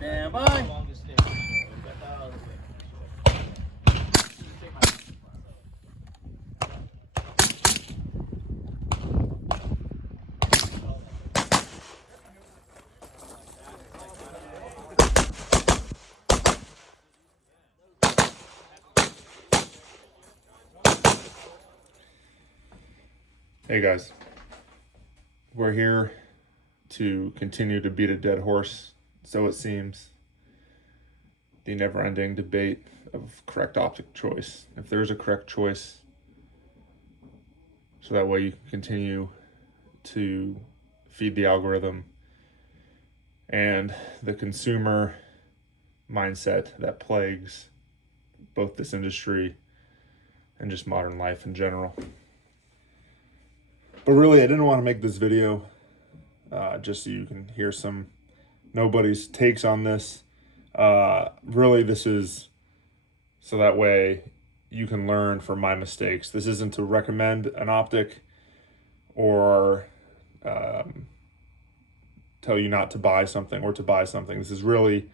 Stand by. Hey guys, we're here to continue to beat a dead horse, so it seems. The never-ending debate of correct optic choice. If there's a correct choice, so that way you can continue to feed the algorithm and the consumer mindset that plagues both this industry and just modern life in general. But really, I didn't want to make this video just so you can hear nobody's takes on this. Really, this is so that way you can learn from my mistakes. This isn't to recommend an optic or tell you not to buy something or to buy something. This is really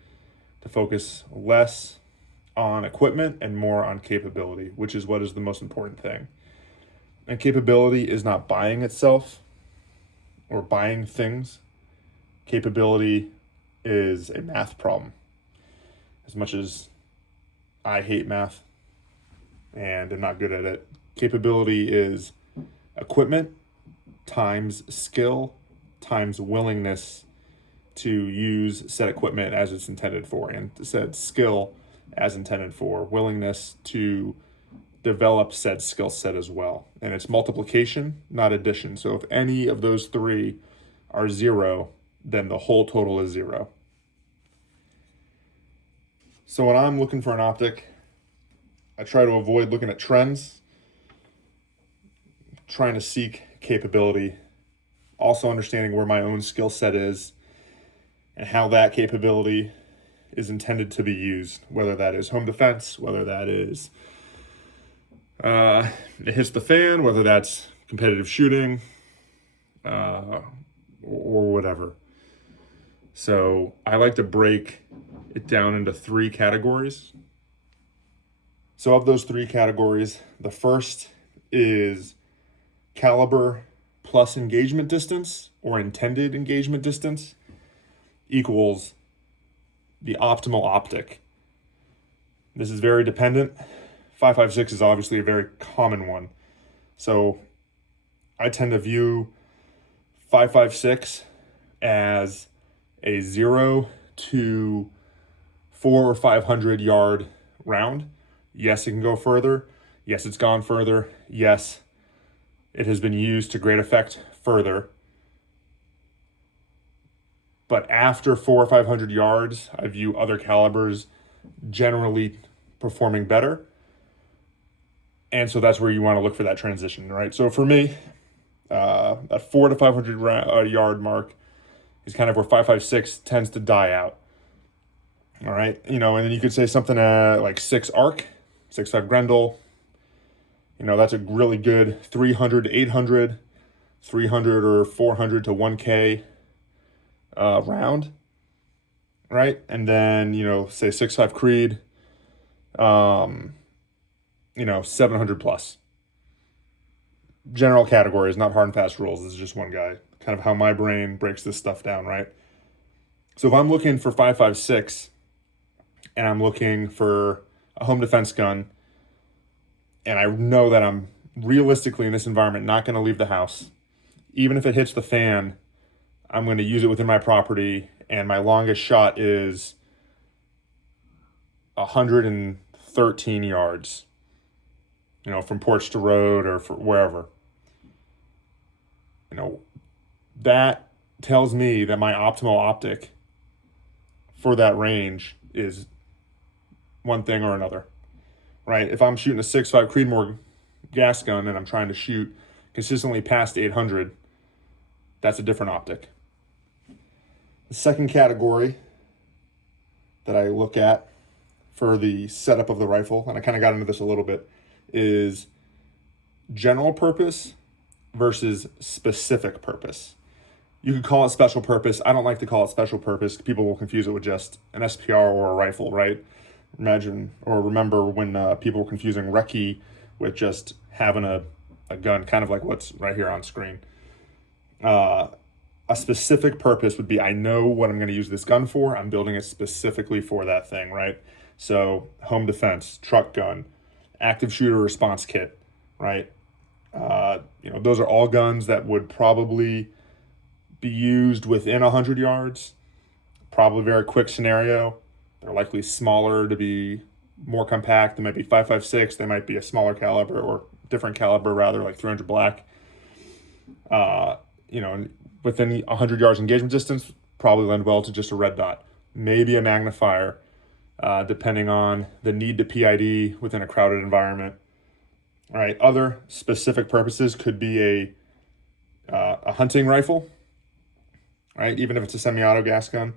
to focus less on equipment and more on capability, which is what is the most important thing. And capability is not buying itself or buying things. Capability is a math problem. As much as I hate math and am not good at it, capability is equipment times skill times willingness to use said equipment as it's intended for, and said skill as intended for, willingness to develop said skill set as well. And it's multiplication, not addition. So if any of those three are zero, then the whole total is zero. So when I'm looking for an optic, I try to avoid looking at trends, trying to seek capability, also understanding where my own skill set is and how that capability is intended to be used, whether that is home defense, whether that is it hits the fan, whether that's competitive shooting, or whatever. So I like to break it down into three categories. So of those three categories, the first is caliber plus engagement distance, or intended engagement distance, equals the optimal optic. This is very dependent. 5.56 is obviously a very common one. So I tend to view 5.56 as a 0 to 400 or 500 yard round. Yes, it can go further. Yes, it's gone further. Yes, it has been used to great effect further. But after 400 or 500 yards, I view other calibers generally performing better. And so that's where you want to look for that transition, right? So for me, that 400 to 500 yard mark is kind of where 5.56 tends to die out. All right, and then you could say something like 6 arc, 6.5 Grendel. That's a really good 300 to 800, 300 or 400 to 1K round, right? And then say 6.5 Creed, 700 plus. General categories, not hard and fast rules. This is just one guy, kind of how my brain breaks this stuff down, right? So if I'm looking for 5.56 and I'm looking for a home defense gun, and I know that I'm realistically in this environment not going to leave the house, even if it hits the fan, I'm going to use it within my property, and my longest shot is 113 yards. From porch to road or wherever. That tells me that my optimal optic for that range is one thing or another, right? If I'm shooting a 6.5 Creedmoor gas gun and I'm trying to shoot consistently past 800, that's a different optic. The second category that I look at for the setup of the rifle, and I kind of got into this a little bit, is general purpose versus specific purpose. You could call it special purpose. I don't like to call it special purpose. People will confuse it with just an SPR or a rifle, right? Imagine or remember when people were confusing recce with just having a gun, kind of like what's right here on screen. A specific purpose would be, I know what I'm going to use this gun for. I'm building it specifically for that thing, right? So home defense, truck gun, active shooter response kit, right? Those are all guns that would probably be used within 100 yards. Probably very quick scenario. They're likely smaller to be more compact. They might be 5.56. They might be a smaller caliber or different caliber rather, like 300 black. Within 100 yards engagement distance, probably lend well to just a red dot. Maybe a magnifier, depending on the need to PID within a crowded environment. All right, other specific purposes could be a hunting rifle, right? Even if it's a semi-auto gas gun.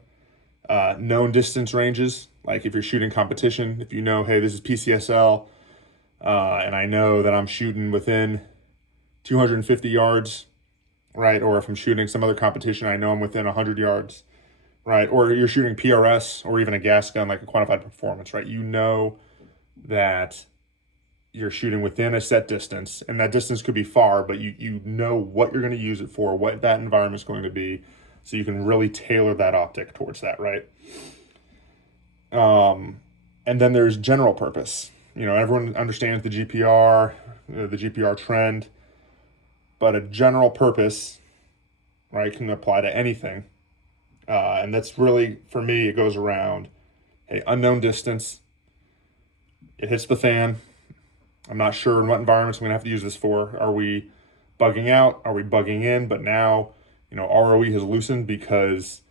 Known distance ranges, like if you're shooting competition, if you know, hey, this is PCSL, and I know that I'm shooting within 250 yards, right? Or if I'm shooting some other competition, I know I'm within 100 yards, right? Or you're shooting PRS or even a gas gun like a quantified performance, right? You know that you're shooting within a set distance, and that distance could be far, but you know what you're going to use it for, what that environment is going to be, so you can really tailor that optic towards that, right? And then there's general purpose. Everyone understands the GPR, the GPR trend, but a general purpose, right, can apply to anything. And that's really, for me, it goes around, hey, unknown distance, it hits the fan. I'm not sure in what environments I'm going to have to use this for. Are we bugging out? Are we bugging in? But now, ROE has loosened because,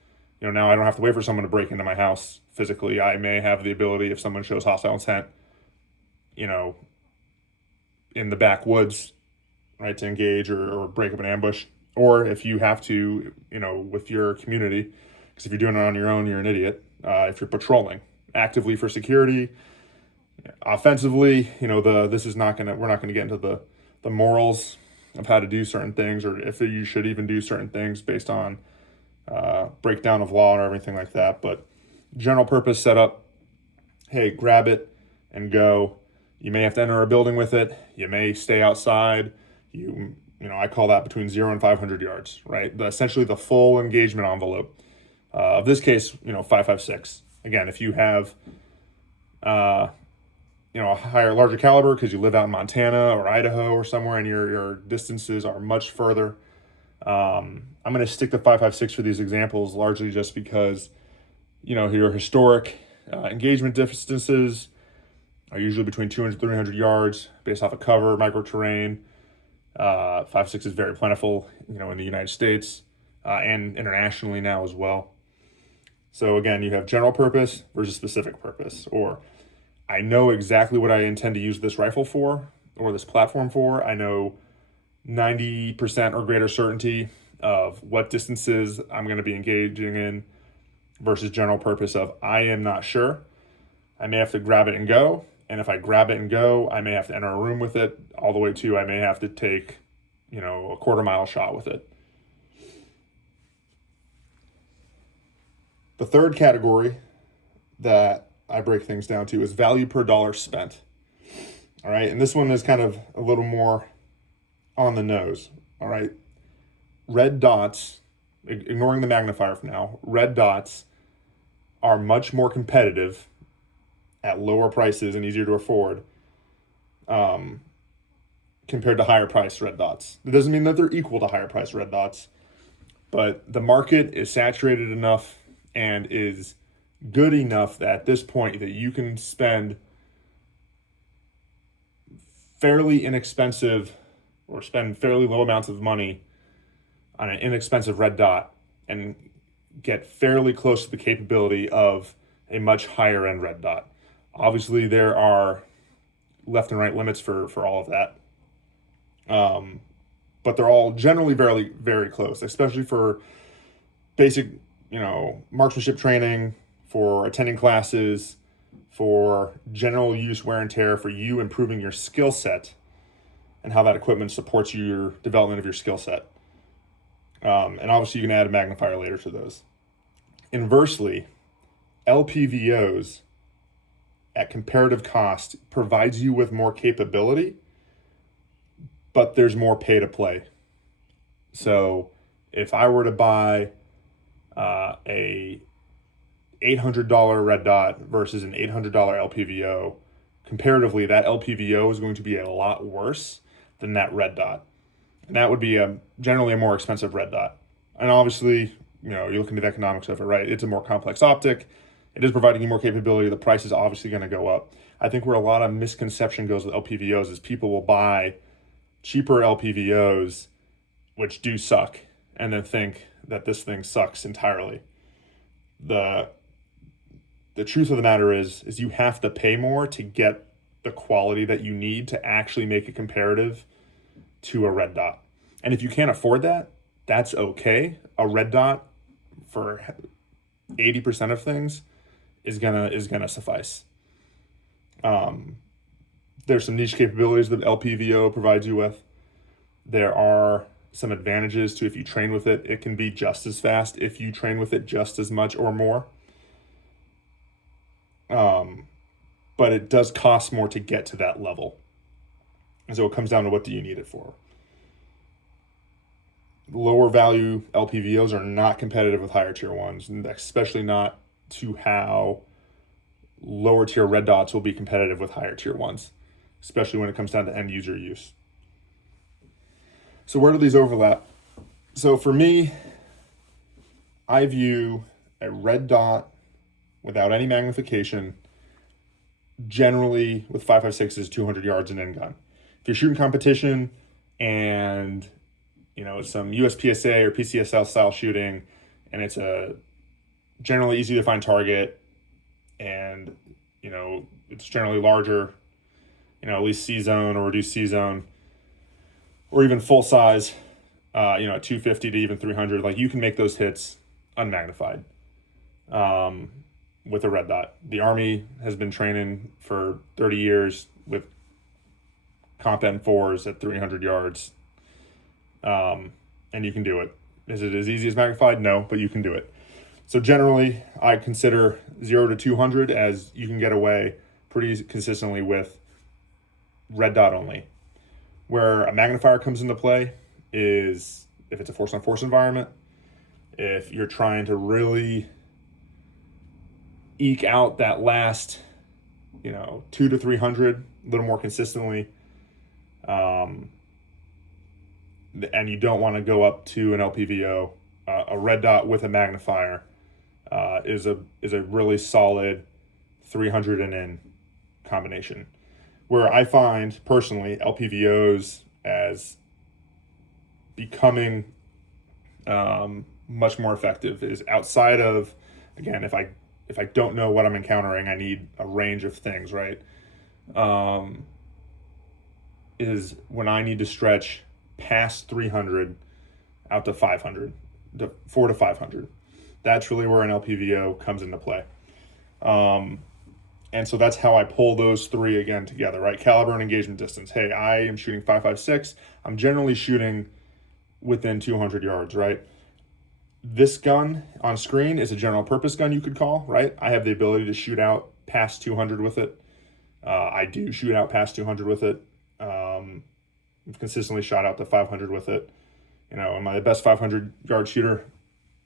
now I don't have to wait for someone to break into my house physically. I may have the ability, if someone shows hostile intent, in the backwoods, right, to engage or break up an ambush. Or if you have to, with your community, because if you're doing it on your own, you're an idiot. If you're patrolling actively for security, offensively, this is not gonna. We're not gonna get into the morals of how to do certain things, or if you should even do certain things based on breakdown of law or everything like that. But general purpose setup. Hey, grab it and go. You may have to enter a building with it. You may stay outside. I call that between 0 and 500 yards, right? Essentially the full engagement envelope. Of this case, 5.56. Again, if you have, a larger caliber because you live out in Montana or Idaho or somewhere and your distances are much further. I'm going to stick to 5.56 for these examples, largely just because, your historic engagement distances are usually between 200 and 300 yards based off of cover, micro terrain. 5.56 is very plentiful, in the United States and internationally now as well. So again, you have general purpose versus specific purpose, or I know exactly what I intend to use this rifle for or this platform for. I know 90% or greater certainty of what distances I'm going to be engaging in versus general purpose of I am not sure. I may have to grab it and go. And if I grab it and go, I may have to enter a room with it all the way to I may have to take, a quarter-mile shot with it. The third category that I break things down to is value per dollar spent. All right, and this one is kind of a little more on the nose. All right, red dots, ignoring the magnifier for now, red dots are much more competitive at lower prices and easier to afford compared to higher priced red dots. It doesn't mean that they're equal to higher priced red dots, but the market is saturated enough and is good enough that at this point that you can spend fairly inexpensive or spend fairly low amounts of money on an inexpensive red dot and get fairly close to the capability of a much higher end red dot. Obviously, there are left and right limits for all of that. But they're all generally very, very close, especially for basic, marksmanship training, for attending classes, for general use wear and tear, for you improving your skill set and how that equipment supports your development of your skill set. And obviously you can add a magnifier later to those. Inversely, LPVOs at comparative cost provides you with more capability, but there's more pay to play. So if I were to buy a $800 red dot versus an $800 LPVO, comparatively, that LPVO is going to be a lot worse than that red dot. And that would be generally a more expensive red dot. And obviously, you're looking at the economics of it, right? It's a more complex optic. It is providing you more capability. The price is obviously going to go up. I think where a lot of misconception goes with LPVOs is people will buy cheaper LPVOs, which do suck, and then think that this thing sucks entirely. The truth of the matter is you have to pay more to get the quality that you need to actually make it comparative to a red dot. And if you can't afford that, that's okay. A red dot for 80% of things is gonna suffice. There's some niche capabilities that LPVO provides you with. There are some advantages to if you train with it. It can be just as fast if you train with it just as much or more. But it does cost more to get to that level. And so it comes down to what do you need it for. Lower value LPVOs are not competitive with higher tier ones, and especially not to how lower tier red dots will be competitive with higher tier ones, especially when it comes down to end user use. So where do these overlap? So for me, I view a red dot without any magnification, generally with 5.56 is 200 yards and in gun. If you're shooting competition and some USPSA or PCSL style shooting, and it's a generally easy to find target, and it's generally larger, at least C zone or reduced C zone, or even full size, at 250 to even 300, like you can make those hits unmagnified with a red dot. The Army has been training for 30 years with comp N4s at 300 yards. And you can do it. Is it as easy as magnified? No, but you can do it. So generally, I consider 0 to 200 as you can get away pretty consistently with red dot only. Where a magnifier comes into play is if it's a force on force environment, if you're trying to really eke out that last, 2 to 300 a little more consistently, and you don't want to go up to an LPVO, a red dot with a magnifier is a really solid 300 and in combination. Where I find personally LPVOs as becoming much more effective is outside of, again, if I don't know what I'm encountering, I need a range of things, right? Is when I need to stretch past 300 out to 500, to 4 to 500. That's really where an LPVO comes into play. And so that's how I pull those three again together, right? Caliber and engagement distance. Hey, I am shooting 5.56. I'm generally shooting within 200 yards, right? This gun on screen is a general purpose gun, you could call, right? I have the ability to shoot out past 200 with it. I do shoot out past 200 with it. I've consistently shot out to 500 with it. Am I the best 500 yard shooter?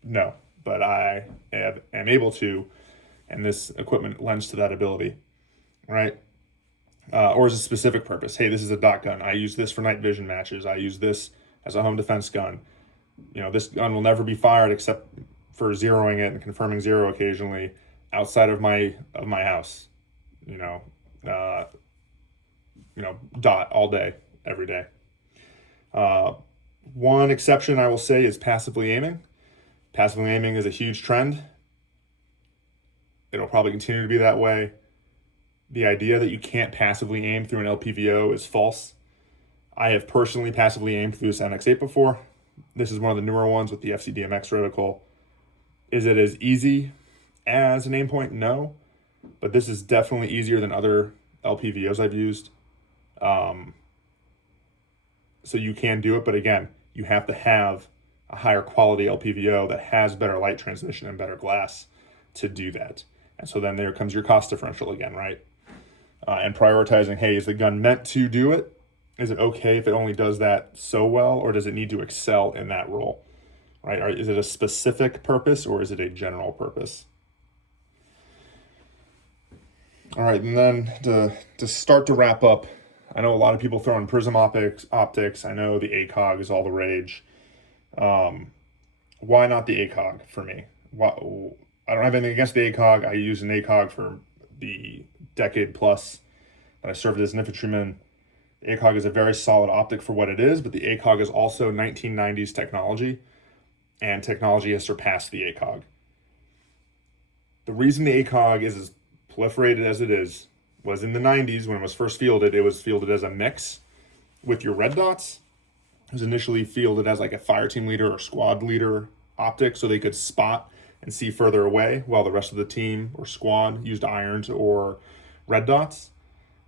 No, but I am able to, and this equipment lends to that ability, right? Or as a specific purpose. Hey, this is a dot gun. I use this for night vision matches. I use this as a home defense gun. This gun will never be fired except for zeroing it and confirming zero occasionally outside of my house. Dot all day, every day. One exception I will say is passively aiming. Passively aiming is a huge trend. It'll probably continue to be that way. The idea that you can't passively aim through an LPVO is false. I have personally passively aimed through this NX8 before. This is one of the newer ones with the FCDMX reticle. Is it as easy as an aim point? No, but this is definitely easier than other LPVOs I've used. So you can do it, but again, you have to have a higher quality LPVO that has better light transmission and better glass to do that. And so then there comes your cost differential again, right? And prioritizing, hey, is the gun meant to do it? Is it okay if it only does that so well, or does it need to excel in that role, right? Is it a specific purpose or is it a general purpose? All right, and then to start to wrap up, I know a lot of people throw in Prism optics. I know the ACOG is all the rage. Why not the ACOG for me? I don't have anything against the ACOG. I used an ACOG for the decade plus that I served as an infantryman. The ACOG is a very solid optic for what it is, but the ACOG is also 1990s technology, and technology has surpassed the ACOG. The reason the ACOG is as proliferated as it is was in the 90s when it was first fielded. It was fielded as a mix with your red dots. It was initially fielded as like a fire team leader or squad leader optic so they could spot and see further away while the rest of the team or squad used irons or red dots.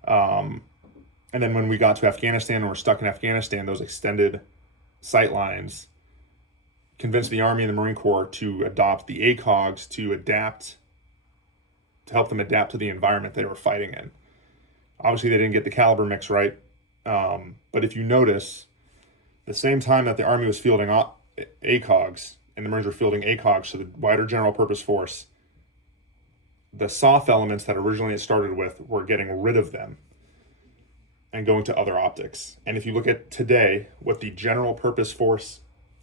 And then when we got to Afghanistan and were stuck in Afghanistan, those extended sight lines convinced the Army and the Marine Corps to adopt the ACOGs to help them adapt to the environment they were fighting in. Obviously, they didn't get the caliber mix right. But if you notice, the same time that the Army was fielding ACOGs and the Marines were fielding ACOGs to the wider general purpose force, the soft elements that originally it started with were getting rid of them and going to other optics. And if you look at today, what the general purpose force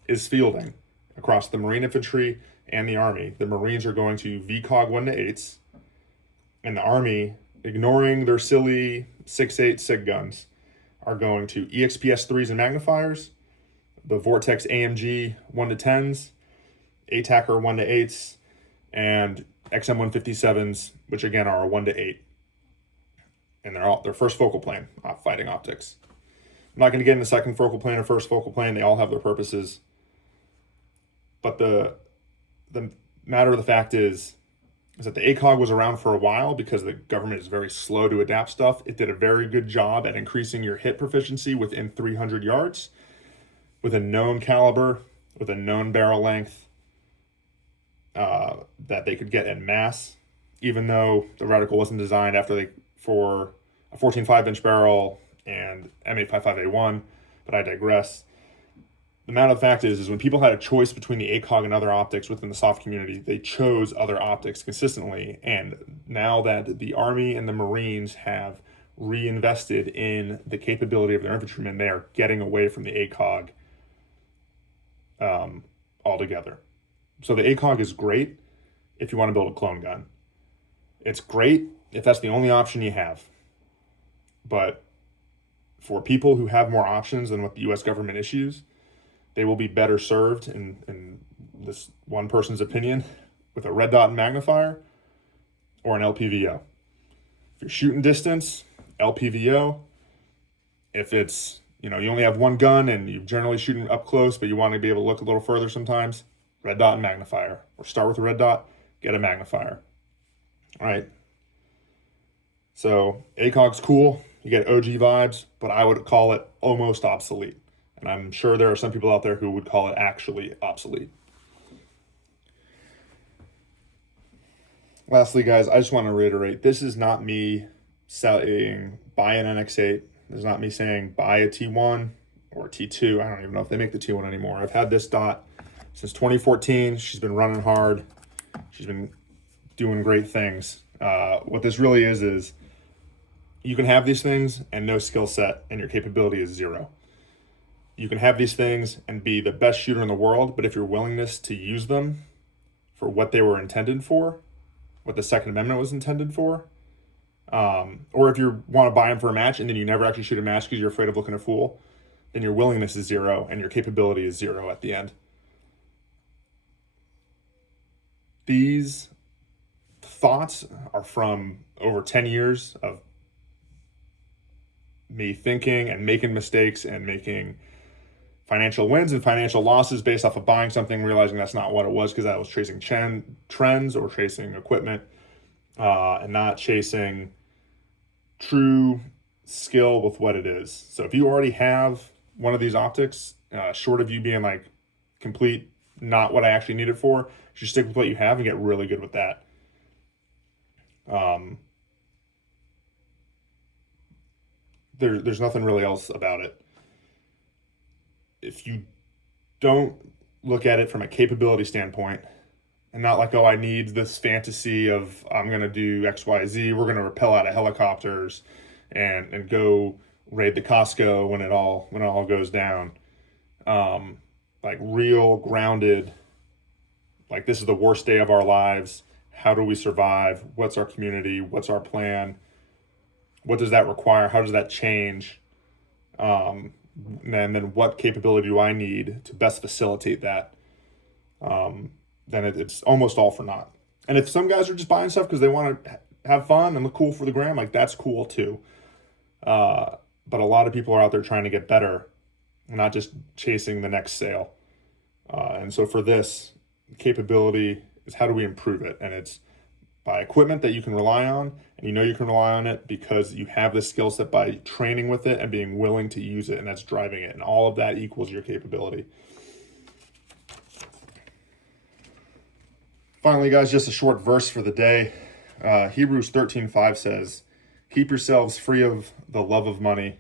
is fielding across the Marine infantry and the Army, the Marines are going to VCOG 1-8s, and the Army, ignoring their silly 6.8 SIG guns, are going to EXPS 3s and magnifiers, the Vortex AMG 1-10s, ATACR 1-8s, and XM 157s, which again are a 1-8. And they're all their first focal plane fighting optics. I'm not going to get into second focal plane or first focal plane. They all have their purposes. But the matter of the fact is that the ACOG was around for a while because the government is very slow to adapt stuff. It did a very good job at increasing your hit proficiency within 300 yards with a known caliber, with a known barrel length that they could get en masse, even though the reticle wasn't designed for a 14.5-inch barrel and M855A1, but I digress. The matter of the fact is when people had a choice between the ACOG and other optics within the soft community, they chose other optics consistently. And now that the Army and the Marines have reinvested in the capability of their infantrymen, they are getting away from the ACOG altogether. So the ACOG is great if you want to build a clone gun. It's great if that's the only option you have. But for people who have more options than what the U.S. government issues, they will be better served, in this one person's opinion, with a red dot and magnifier or an LPVO. If you're shooting distance, LPVO. If it's, you only have one gun and you're generally shooting up close, but you want to be able to look a little further sometimes, red dot and magnifier. Or start with a red dot, get a magnifier. All right. So ACOG's cool. You get OG vibes, but I would call it almost obsolete. And I'm sure there are some people out there who would call it actually obsolete. Lastly, guys, I just want to reiterate, this is not me saying buy an NX8. This is not me saying buy a T1 or T2. I don't even know if they make the T1 anymore. I've had this dot since 2014. She's been running hard. She's been doing great things. What this really is you can have these things and no skill set and your capability is zero. You can have these things and be the best shooter in the world, but if your willingness to use them for what they were intended for, what the Second Amendment was intended for, or if you want to buy them for a match and then you never actually shoot a match because you're afraid of looking a fool, then your willingness is zero and your capability is zero at the end. These thoughts are from over 10 years of me thinking and making mistakes and making financial wins and financial losses based off of buying something, realizing that's not what it was because I was chasing trends or chasing equipment and not chasing true skill with what it is. So if you already have one of these optics, short of you being like complete not what I actually need it for, you stick with what you have and get really good with that. There's nothing really else about it. If you don't look at it from a capability standpoint, and not like, oh, I need this fantasy of I'm gonna do X, Y, Z. We're gonna rappel out of helicopters, and go raid the Costco when it all goes down. Like real grounded. Like, this is the worst day of our lives. How do we survive? What's our community? What's our plan? What does that require? How does that change? And then what capability do I need to best facilitate that? Then it's almost all for naught. And if some guys are just buying stuff because they want to have fun and look cool for the gram, like, that's cool too. But a lot of people are out there trying to get better, not just chasing the next sale. And so for this, capability is how do we improve it? And it's by equipment that you can rely on, and you know you can rely on it because you have the skill set by training with it and being willing to use it, and that's driving it. And all of that equals your capability. Finally, guys, just a short verse for the day. Hebrews 13:5 says, "Keep yourselves free of the love of money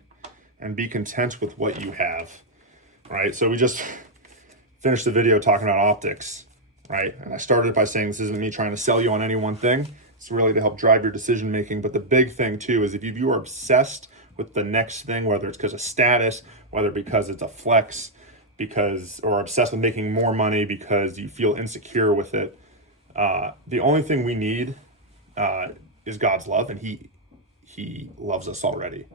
and be content with what you have." Right? So we just finished the video talking about optics, right? And I started by saying this isn't me trying to sell you on any one thing. It's really to help drive your decision making. But the big thing too is if you are obsessed with the next thing, whether it's because of status, whether because it's a flex, or obsessed with making more money because you feel insecure with it, the only thing we need is God's love, and He loves us already,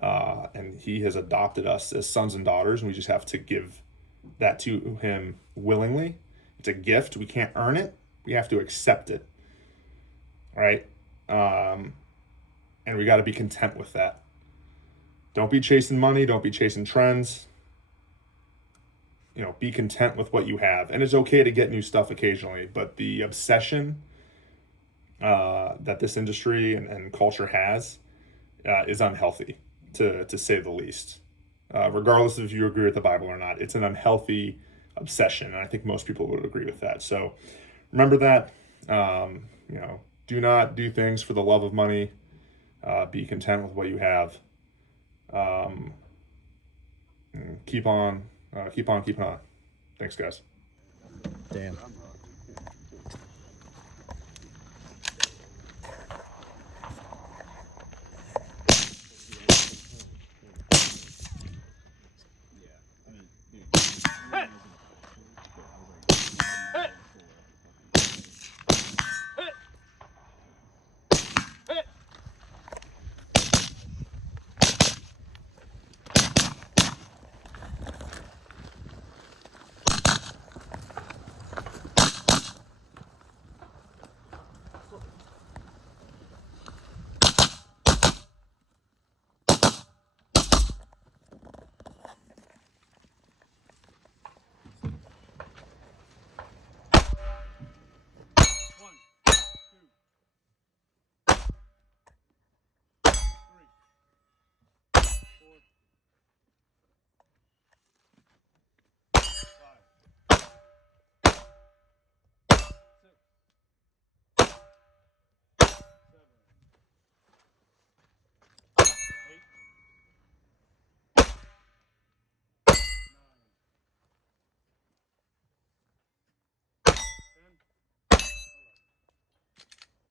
and He has adopted us as sons and daughters, and we just have to give that to Him willingly. It's a gift. We can't earn it. We have to accept it. Right? And we got to be content with that. Don't be chasing money. Don't be chasing trends. Be content with what you have. And it's okay to get new stuff occasionally, but the obsession that this industry and culture has is unhealthy, to say the least. Regardless of if you agree with the Bible or not, it's an unhealthy obsession, and I think most people would agree with that. So remember that. Do not do things for the love of money. Be content with what you have. Keep on keeping on. Thanks, guys. Damn.